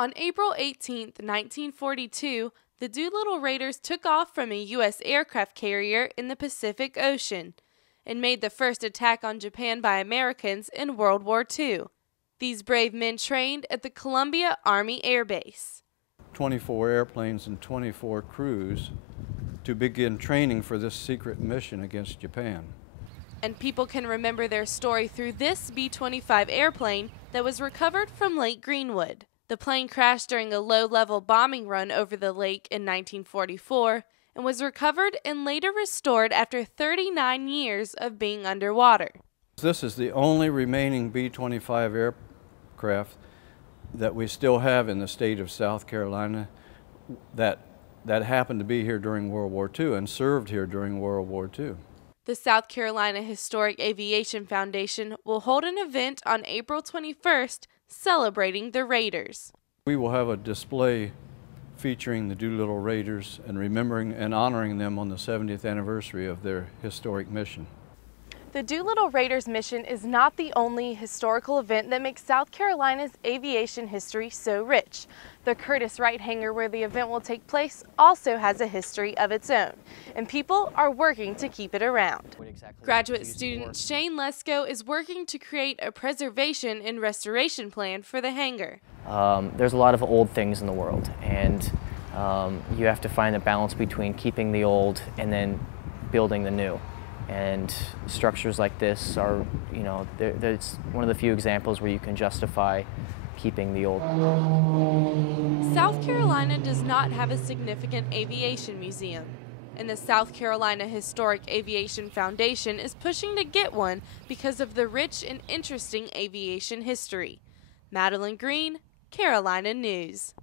On April 18, 1942, the Doolittle Raiders took off from a U.S. aircraft carrier in the Pacific Ocean and made the first attack on Japan by Americans in World War II. These brave men trained at the Columbia Army Air Base. 24 airplanes and 24 crews to begin training for this secret mission against Japan. And people can remember their story through this B25 airplane that was recovered from Lake Greenwood. The plane crashed during a low-level bombing run over the lake in 1944 and was recovered and later restored after 39 years of being underwater. This is the only remaining B-25 aircraft that we still have in the state of South Carolina that happened to be here during World War II and served here during World War II. The South Carolina Historic Aviation Foundation will hold an event on April 21st celebrating the Raiders. We will have a display featuring the Doolittle Raiders and remembering and honoring them on the 70th anniversary of their historic mission. The Doolittle Raiders mission is not the only historical event that makes South Carolina's aviation history so rich. The Curtiss Wright hangar where the event will take place also has a history of its own, and people are working to keep it around. Graduate student Shane Lesko is working to create a preservation and restoration plan for the hangar. There's a lot of old things in the world, and you have to find a balance between keeping the old and then building the new. And structures like this are, it's one of the few examples where you can justify keeping the old. South Carolina does not have a significant aviation museum, and the South Carolina Historic Aviation Foundation is pushing to get one because of the rich and interesting aviation history. Madeline Green, Carolina News.